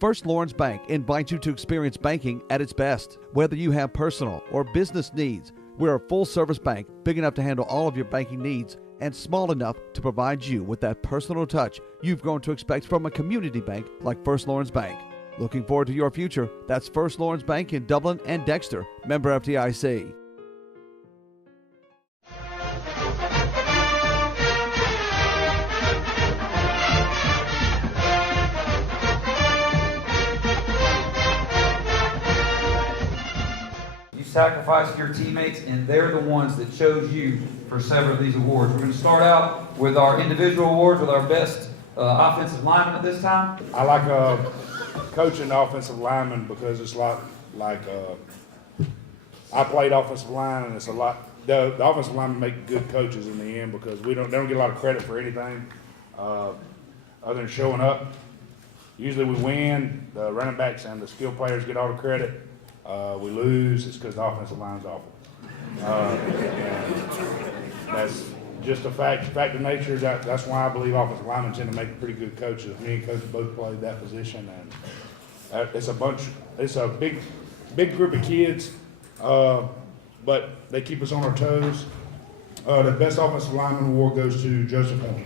First Lawrence Bank invites you to experience banking at its best. Whether you have personal or business needs, we're a full-service bank big enough to handle all of your banking needs and small enough to provide you with that personal touch you've grown to expect from a community bank like First Lawrence Bank. Looking forward to your future. That's First Lawrence Bank in Dublin and Dexter. Member FDIC. Sacrifice your teammates, and they're the ones that chose you for several of these awards. We're going to start out with our individual awards with our best offensive lineman at this time. I like coaching offensive linemen because it's like I played offensive line, and it's a lot. The offensive linemen make good coaches in the end because they don't get a lot of credit for anything other than showing up. Usually we win. The running backs and the skill players get all the credit. We lose, it's because the offensive line's awful. And that's just a fact of nature. That's why I believe offensive linemen tend to make pretty good coaches. Me and Coach both played that position, and it's a big group of kids, but they keep us on our toes. The best offensive lineman award goes to Joseph Horn.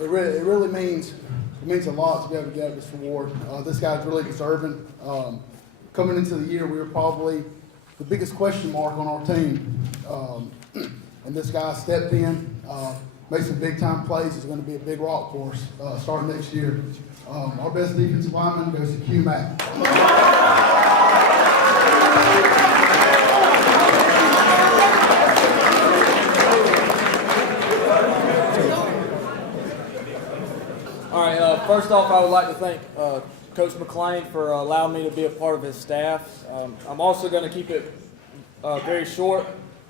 It really means a lot to be able to get this award. This guy's really deserving. Coming into the year, we were probably the biggest question mark on our team, and this guy stepped in, made some big time plays. He's going to be a big rock for us starting next year. Our best defensive lineman goes to Q Mack. First off, I would like to thank Coach McClain for allowing me to be a part of his staff. I'm also going to keep it very short,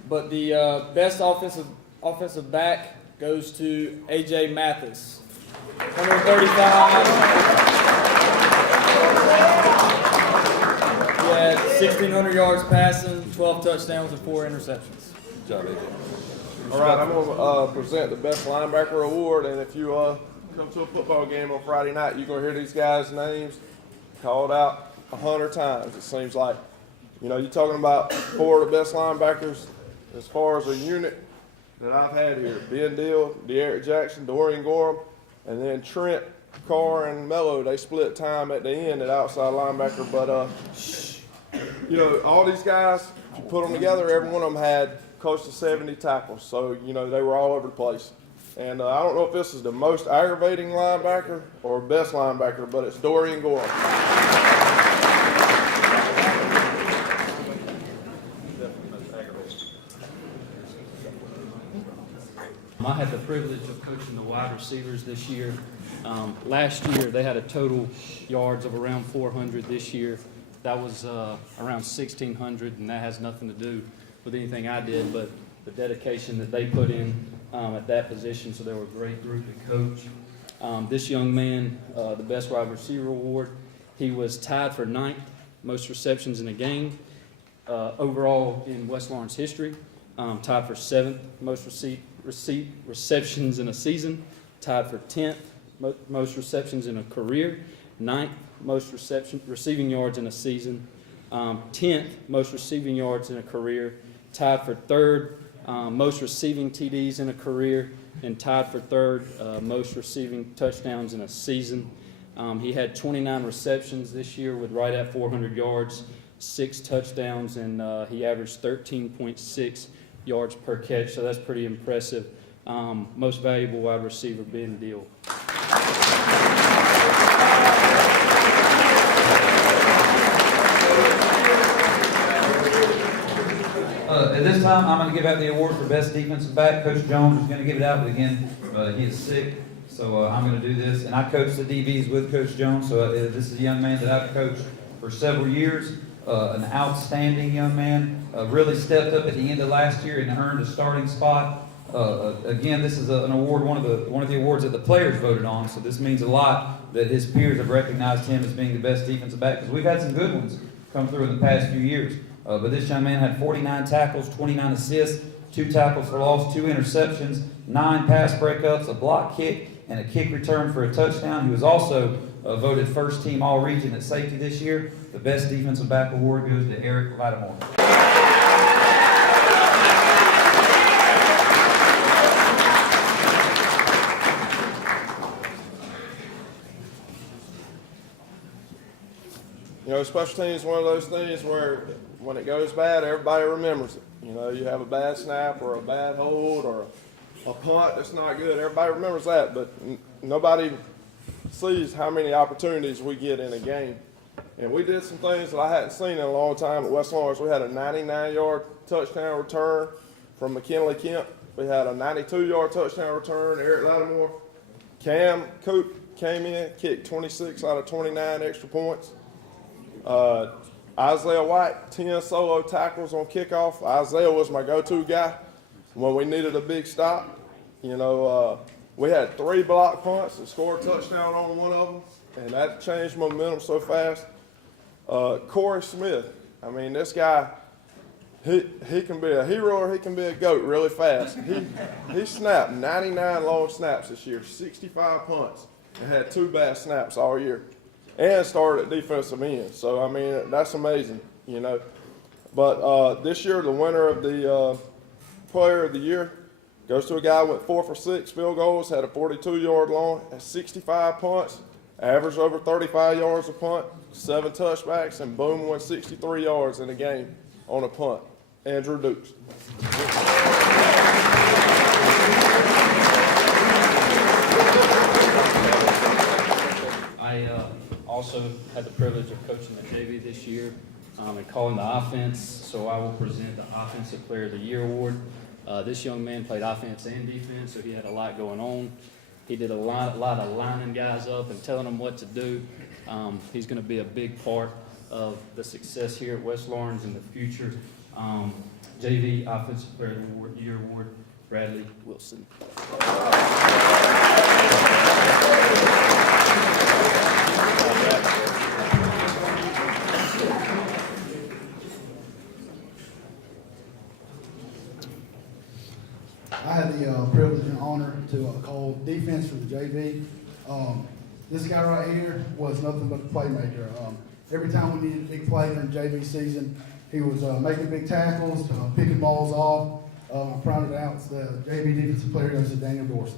but the best offensive back goes to A.J. Mathis. 135. He had 1,600 yards passing, 12 touchdowns, and 4 interceptions. Good job, A.J. All right, I'm going to present the Best Linebacker Award, and if you come to a football game on Friday night, you're going to hear these guys' names called out 100 times. It seems like, you're talking about 4 of the best linebackers as far as a unit that I've had here. Ben Deal, De'Eric Jackson, Dorian Gorham, and then Trent, Carr, and Mello. They split time at the end at outside linebacker. But, all these guys, if you put them together, every one of them had close to 70 tackles. So, they were all over the place. And I don't know if this is the most aggravating linebacker or best linebacker, but it's Dorian Gorham. I had the privilege of coaching the wide receivers this year. Last year, they had a total yards of around 400. This year, that was around 1,600, and that has nothing to do with anything I did, but the dedication that they put in at that position, so they were a great group to coach. This young man, the Best Wide Receiver Award, he was tied for 9th most receptions in a game overall in West Lawrence history, tied for 7th most receptions in a season, tied for 10th most receptions in a career, 9th most receiving yards in a season, 10th most receiving yards in a career, tied for 3rd most receiving TDs in a career, and tied for 3rd most receiving touchdowns in a season. He had 29 receptions this year with right at 400 yards, 6 touchdowns, and he averaged 13.6 yards per catch, so that's pretty impressive. Most valuable wide receiver, Ben Deal. At this time, I'm going to give out the award for Best Defensive Back. Coach Jones is going to give it out, but again, he is sick, so I'm going to do this. And I coached the DBs with Coach Jones, so this is a young man that I've coached for several years. An outstanding young man, really stepped up at the end of last year and earned a starting spot. Again, this is an award, one of the awards that the players voted on, so this means a lot that his peers have recognized him as being the best defensive back, because we've had some good ones come through in the past few years. But this young man had 49 tackles, 29 assists, 2 tackles for loss, 2 interceptions, 9 pass breakups, a block kick, and a kick return for a touchdown. He was also voted first team all-region at safety this year. The best defensive back award goes to Eric Lattimore. You know, special teams is one of those things where when it goes bad, everybody remembers it. You know, you have a bad snap or a bad hold or a punt that's not good. Everybody remembers that, but nobody sees how many opportunities we get in a game. And we did some things that I hadn't seen in a long time at West Lawrence. We had a 99-yard touchdown return from McKinley Kemp. We had a 92-yard touchdown return, Eric Lattimore. Cam Coop came in, kicked 26 out of 29 extra points. Isaiah White, 10 solo tackles on kickoff. Isaiah was my go-to guy when we needed a big stop. You know, we had 3 block punts and scored a touchdown on one of them, and that changed momentum so fast. Corey Smith, I mean, this guy, he can be a hero or he can be a goat really fast. He snapped 99 long snaps this year, 65 punts, and had 2 bad snaps all year, and started at defensive end. So, I mean, that's amazing, you know. But this year, the winner of the Player of the Year goes to a guy who went 4 for 6 field goals, had a 42-yard long, had 65 punts, averaged over 35 yards a punt, 7 touchbacks, and boom, won 63 yards in a game on a punt. Andrew Dukes. I also had the privilege of coaching the JV this year and calling the offense, so I will present the Offensive Player of the Year award. This young man played offense and defense, so he had a lot going on. He did a lot of lining guys up and telling them what to do. He's going to be a big part of the success here at West Lawrence in the future. JV Offensive Player of the Year award, Bradley Wilson. I had the privilege and honor to call defense for the JV. This guy right here was nothing but a playmaker. Every time we needed a big play during JV season, he was making big tackles, picking balls off. I'm proud of that. The JV defensive player goes to Daniel Dorsey.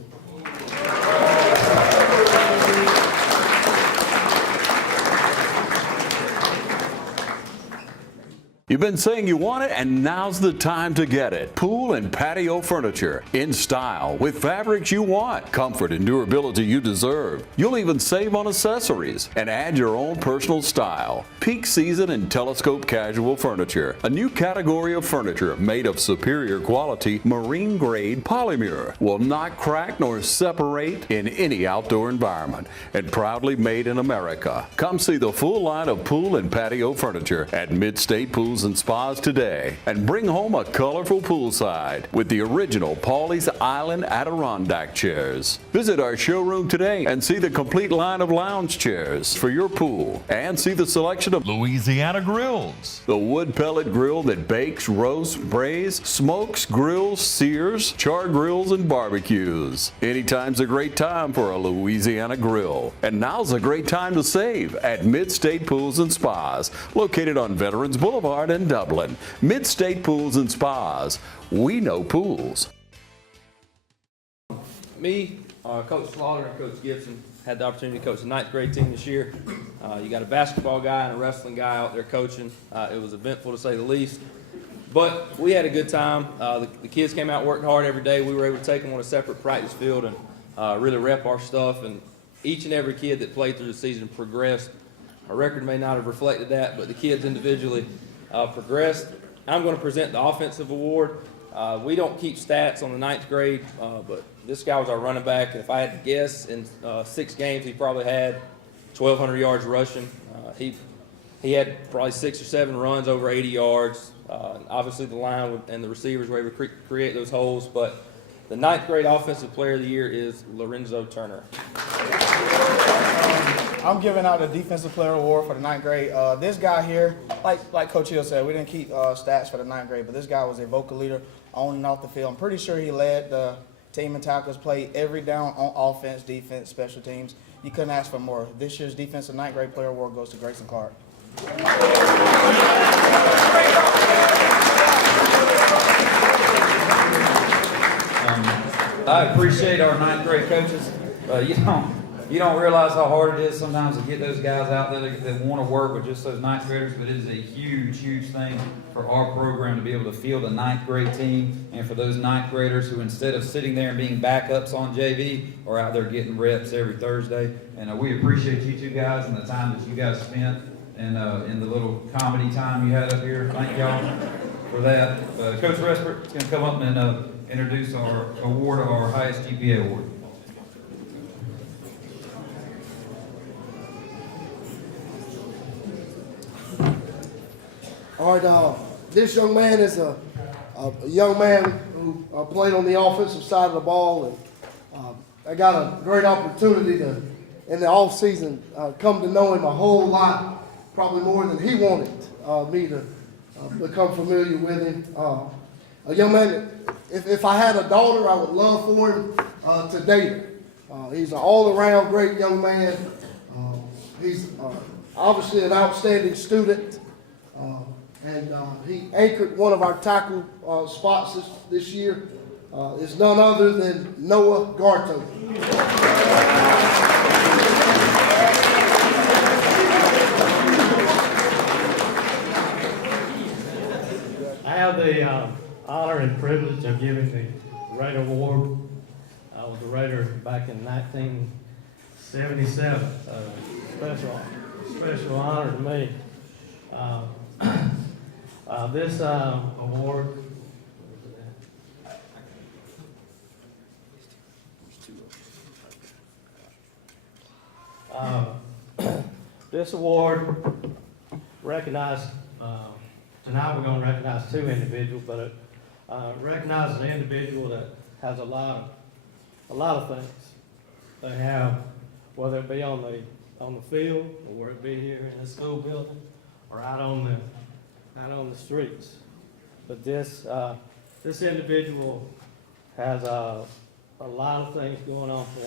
You've been saying you want it, and now's the time to get it. Pool and patio furniture in style with fabrics you want, comfort and durability you deserve. You'll even save on accessories and add your own personal style. Peak season and telescope casual furniture, a new category of furniture made of superior quality marine grade polymer, will not crack nor separate in any outdoor environment, and proudly made in America. Come see the full line of pool and patio furniture at Mid-State Pools and Spas today, and bring home a colorful poolside with the original Pawleys Island Adirondack chairs. Visit our showroom today and see the complete line of lounge chairs for your pool, and see the selection of Louisiana grills, the wood pellet grill that bakes, roasts, braise, smokes, grills, sears, char grills, and barbecues. Anytime's a great time for a Louisiana grill, and now's a great time to save at Mid-State Pools and Spas, located on Veterans Boulevard in Dublin. Mid-State Pools and Spas. We know pools. Me, Coach Slaughter, and Coach Gibson had the opportunity to coach the 9th grade team this year. You got a basketball guy and a wrestling guy out there coaching. It was eventful to say the least. But we had a good time. The kids came out working hard every day. We were able to take them on a separate practice field and really rep our stuff. And each and every kid that played through the season progressed. Our record may not have reflected that, but the kids individually progressed. I'm going to present the offensive award. We don't keep stats on the 9th grade, but this guy was our running back. If I had to guess, in 6 games, he probably had 1,200 yards rushing. He had probably 6 or 7 runs over 80 yards. Obviously, the line and the receivers were able to create those holes, but the 9th grade Offensive Player of the Year is Lorenzo Turner. I'm giving out the Defensive Player Award for the 9th grade. This guy here, like Coach Hill said, we didn't keep stats for the 9th grade, but this guy was a vocal leader on and off the field. I'm pretty sure he led the team in tackles, played every down on offense, defense, special teams. You couldn't ask for more. This year's Defensive 9th Grade Player Award goes to Grayson Clark. I appreciate our 9th grade coaches. You don't realize how hard it is sometimes to get those guys out there that want to work with just those 9th graders, but it is a huge, huge thing for our program to be able to field a 9th grade team, and for those 9th graders who, instead of sitting there and being backups on JV, are out there getting reps every Thursday. And we appreciate you two guys and the time that you guys spent and in the little comedy time you had up here. Thank y'all for that. Coach Respert is going to come up and introduce our award, our highest GPA award. All right, this young man is a young man who played on the offensive side of the ball, and I got a great opportunity to, in the off season, come to know him a whole lot, probably more than he wanted me to become familiar with him. A young man, if I had a daughter, I would love for him to date her. He's an all-around great young man. He's obviously an outstanding student. And he anchored one of our tackle spots this year. Is none other than Noah Garto. I have the honor and privilege of giving the Raider Award. I was a Raider back in 1977. Special honor to me. This award this award recognized, tonight we're going to recognize two individuals, but it recognizes an individual that has a lot of things. They have, whether it be on the field, or whether it be here in the school building, or out on the streets. But this individual has a lot of things going on for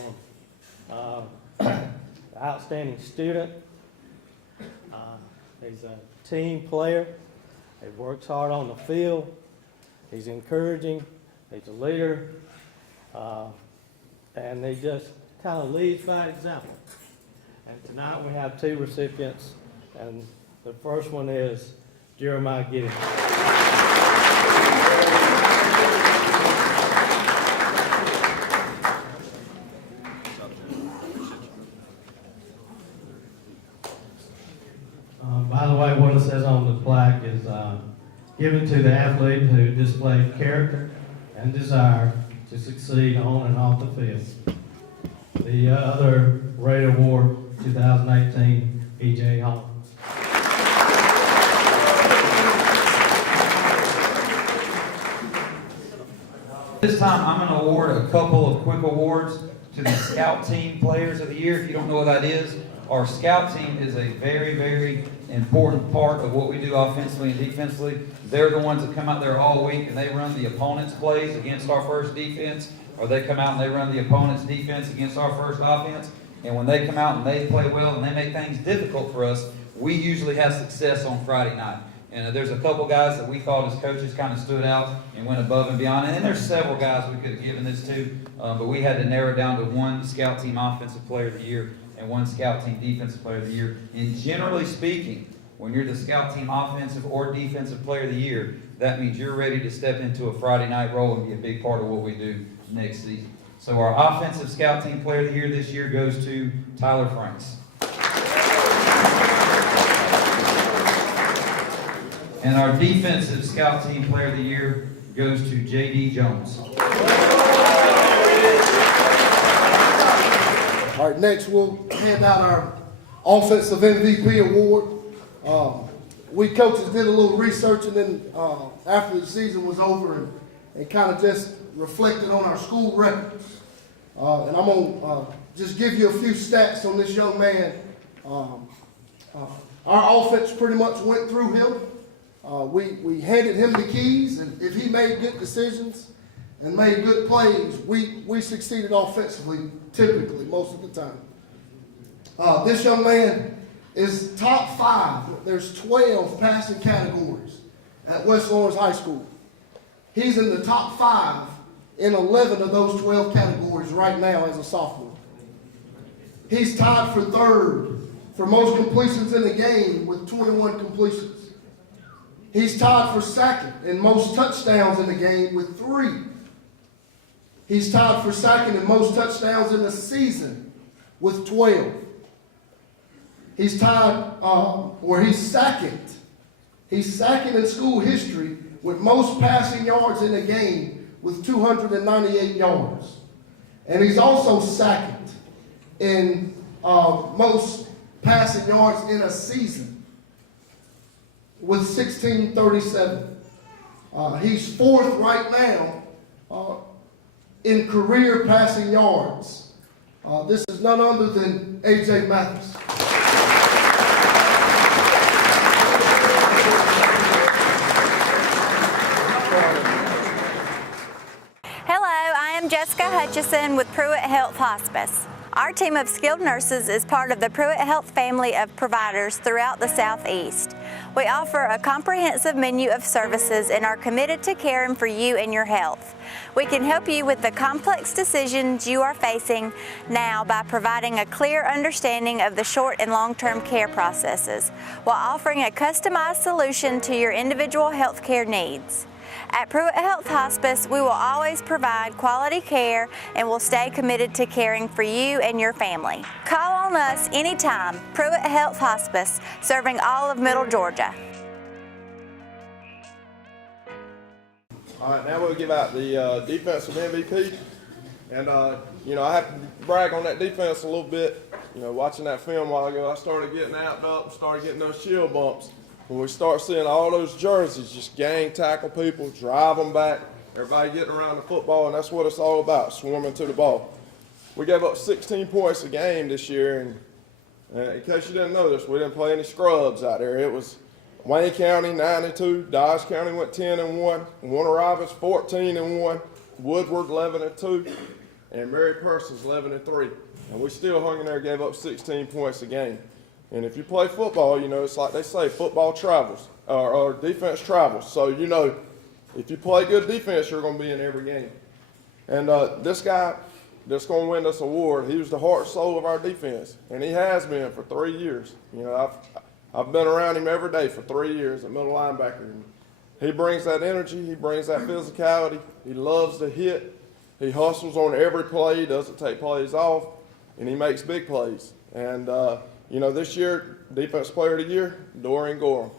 him. Outstanding student. He's a team player. He works hard on the field. He's encouraging. He's a leader. And he just kind of leads by example. And tonight we have two recipients. And the first one is Jeremiah Giddings. By the way, what it says on the plaque is given to the athlete who displayed character and desire to succeed on and off the field. The other Raider Award 2018, E.J. Holmes. This time, I'm going to award a couple of quick awards to the Scout Team Players of the Year. If you don't know what that is, our Scout Team is a very, very important part of what we do offensively and defensively. They're the ones that come out there all week and they run the opponent's plays against our first defense, or they come out and they run the opponent's defense against our first offense. And when they come out and they play well and they make things difficult for us, we usually have success on Friday night. And there's a couple guys that we thought as coaches kind of stood out and went above and beyond. And then there's several guys we could have given this to, but we had to narrow it down to one Scout Team Offensive Player of the Year and one Scout Team Defensive Player of the Year. And generally speaking, when you're the Scout Team Offensive or Defensive Player of the Year, that means you're ready to step into a Friday night role and be a big part of what we do next season. So our Offensive Scout Team Player of the Year this year goes to Tyler Franks. And our Defensive Scout Team Player of the Year goes to J.D. Jones. All right, next we'll hand out our Offensive MVP award. We coaches did a little research, and then after the season was over and kind of just reflected on our school records. And I'm going to just give you a few stats on this young man. Our offense pretty much went through him. We handed him the keys, and if he made good decisions and made good plays, we succeeded offensively, typically, most of the time. This young man is top 5. There's 12 passing categories at West Lawrence High School. He's in the top 5 in 11 of those 12 categories right now as a sophomore. He's tied for 3rd for most completions in the game with 21 completions. He's tied for 2nd in most touchdowns in the game with 3. He's tied for 2nd in most touchdowns in the season with 12. He's tied, he's 2nd. He's 2nd in school history with most passing yards in the game with 298 yards. And he's also 2nd in most passing yards in a season with 1637. He's 4th right now in career passing yards. This is none other than A.J. Mathis. Hello, I am Jessica Hutchison with Pruitt Health Hospice. Our team of skilled nurses is part of the Pruitt Health family of providers throughout the Southeast. We offer a comprehensive menu of services and are committed to caring for you and your health. We can help you with the complex decisions you are facing now by providing a clear understanding of the short and long-term care processes, while offering a customized solution to your individual health care needs. At Pruitt Health Hospice, we will always provide quality care and will stay committed to caring for you and your family. Call on us anytime. Pruitt Health Hospice, serving all of Middle Georgia. All right, now we'll give out the defensive MVP. And, I have to brag on that defense a little bit. Watching that film a while ago, I started getting amped up, started getting those shield bumps. When we start seeing all those jerseys, just gang tackle people, drive them back, everybody getting around the football, and that's what it's all about, swarming to the ball. We gave up 16 points a game this year, and in case you didn't know this, we didn't play any scrubs out there. It was Wayne County 9-2, Dodge County went 10-1, Warner Robins 14-1, Woodward 11-2, and Mary Persons 11-3. And we still hung in there and gave up 16 points a game. And if you play football, it's like they say, football travels, or defense travels. So, if you play good defense, you're going to be in every game. And this guy that's going to win this award, he was the heart and soul of our defense. And he has been for 3 years. I've been around him every day for 3 years at middle linebacker. And he brings that energy. He brings that physicality. He loves to hit. He hustles on every play, doesn't take plays off, and he makes big plays. And, this year, Defense Player of the Year, Dorian Gorham.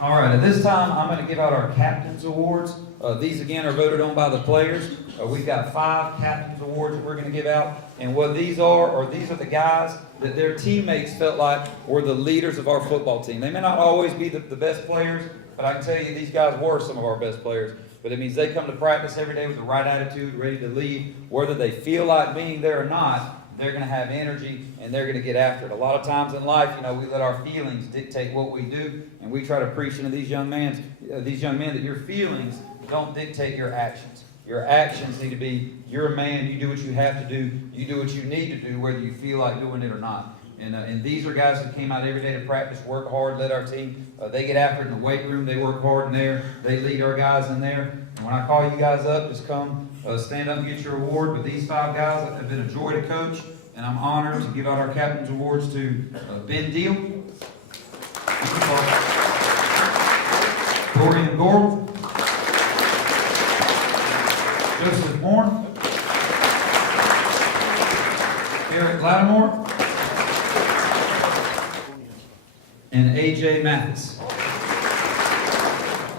All right, at this time, I'm going to give out our Captain's Awards. These, again, are voted on by the players. We've got 5 Captain's Awards that we're going to give out. And what these are the guys that their teammates felt like were the leaders of our football team. They may not always be the best players, but I can tell you these guys were some of our best players. But it means they come to practice every day with the right attitude, ready to lead. Whether they feel like being there or not, they're going to have energy and they're going to get after it. A lot of times in life, we let our feelings dictate what we do, and we try to preach into these young men that your feelings don't dictate your actions. Your actions need to be, you're a man, you do what you have to do, you do what you need to do, whether you feel like doing it or not. And these are guys that came out every day to practice, work hard, led our team. They get after it in the weight room. They work hard in there. They lead our guys in there. And when I call you guys up, just come stand up and get your award. But these 5 guys have been a joy to coach, and I'm honored to give out our Captain's Awards to Ben Deal, Dorian Gorham, Joseph Moore, Eric Lattimore, and A.J. Mathis.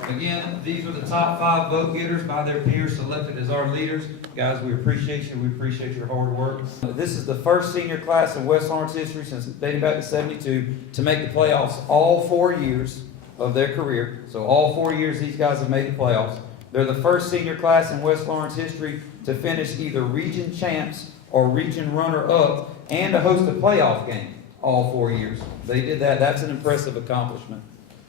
Again, these are the top 5 vote getters by their peers selected as our leaders. Guys, we appreciate you. We appreciate your hard work. This is the first senior class in West Lawrence history since dating back to '72 to make the playoffs all 4 years of their career. So all 4 years these guys have made the playoffs. They're the first senior class in West Lawrence history to finish either region champs or region runner-up and to host a playoff game all 4 years. They did that. That's an impressive accomplishment.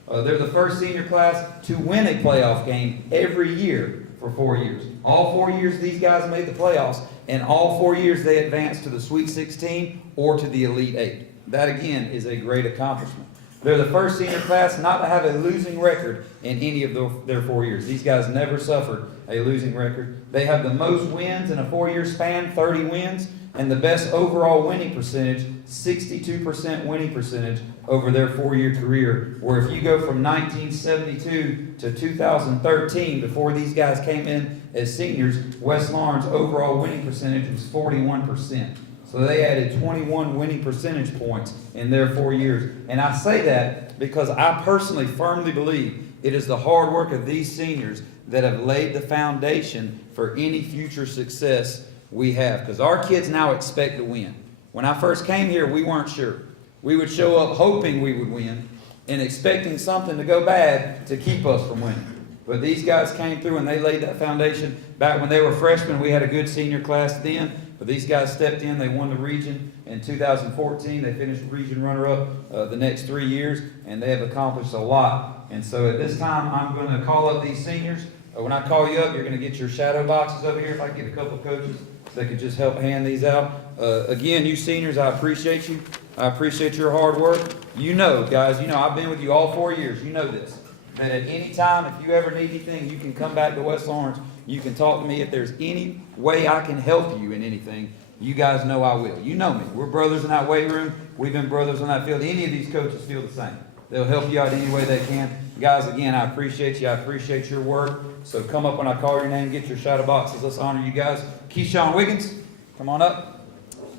They're the first senior class to win a playoff game every year for 4 years. All 4 years these guys made the playoffs, and all 4 years they advanced to the Sweet 16 or to the Elite 8. That again is a great accomplishment. They're the first senior class not to have a losing record in any of their 4 years. These guys never suffered a losing record. They have the most wins in a 4-year span, 30 wins, and the best overall winning percentage, 62% winning percentage over their 4-year career. Where if you go from 1972 to 2013, before these guys came in as seniors, West Lawrence overall winning percentage was 41%. So they added 21 winning percentage points in their 4 years. And I say that because I personally firmly believe it is the hard work of these seniors that have laid the foundation for any future success we have. Because our kids now expect to win. When I first came here, we weren't sure. We would show up hoping we would win and expecting something to go bad to keep us from winning. But these guys came through and they laid that foundation. Back when they were freshmen, we had a good senior class then. But these guys stepped in, they won the region in 2014. They finished region runner-up the next 3 years, and they have accomplished a lot. And so at this time, I'm going to call up these seniors. When I call you up, you're going to get your shadow boxes over here. If I can get a couple of coaches that could just help hand these out. Again, you seniors, I appreciate you. I appreciate your hard work. You know, guys, you know I've been with you all 4 years. You know this. That at any time, if you ever need anything, you can come back to West Lawrence. You can talk to me. If there's any way I can help you in anything, you guys know I will. You know me. We're brothers in that weight room. We've been brothers on that field. Any of these coaches feel the same. They'll help you out any way they can. Guys, again, I appreciate you. I appreciate your work. So come up when I call your name. Get your shadow boxes. Let's honor you guys. Keyshawn Wiggins, come on up.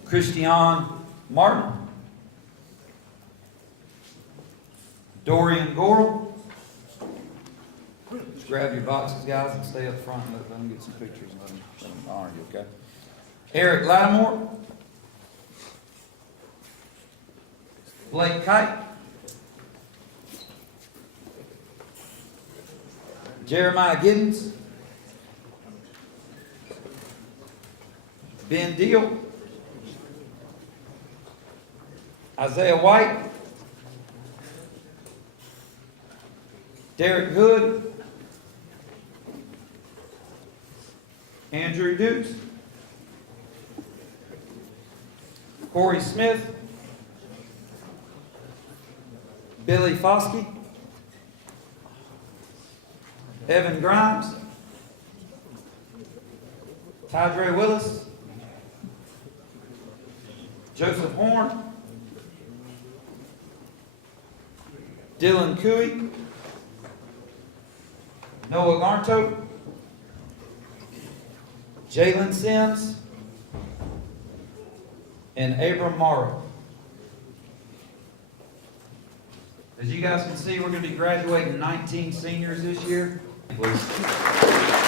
Christian Martin. Dorian Gorel. Just grab your boxes, guys, and stay up front and let them get some pictures and let them honor you, okay? Eric Lattimore. Blake Kite. Jeremiah Giddens. Ben Deal. Isaiah White. Derek Hood. Andrew Dukes. Corey Smith. Billy Foskey. Evan Grimes. Tydre Willis. Joseph Horn. Dylan Cooey. Noah Garnto. Jalen Sims. And Abram Morrow. As you guys can see, we're going to be graduating 19 seniors this year. Please.